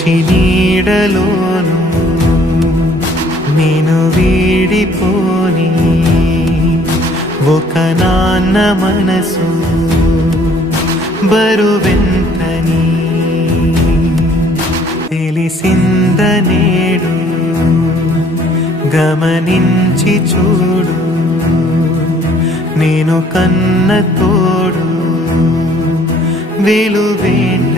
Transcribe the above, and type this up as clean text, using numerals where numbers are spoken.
మనిషి నీడలోను నేను వీడిపోని ఒక నాన్న మనసు బరువెంతని తెలిసింద నేడు గమనించి చూడు నేను కన్న తోడు విలువేంట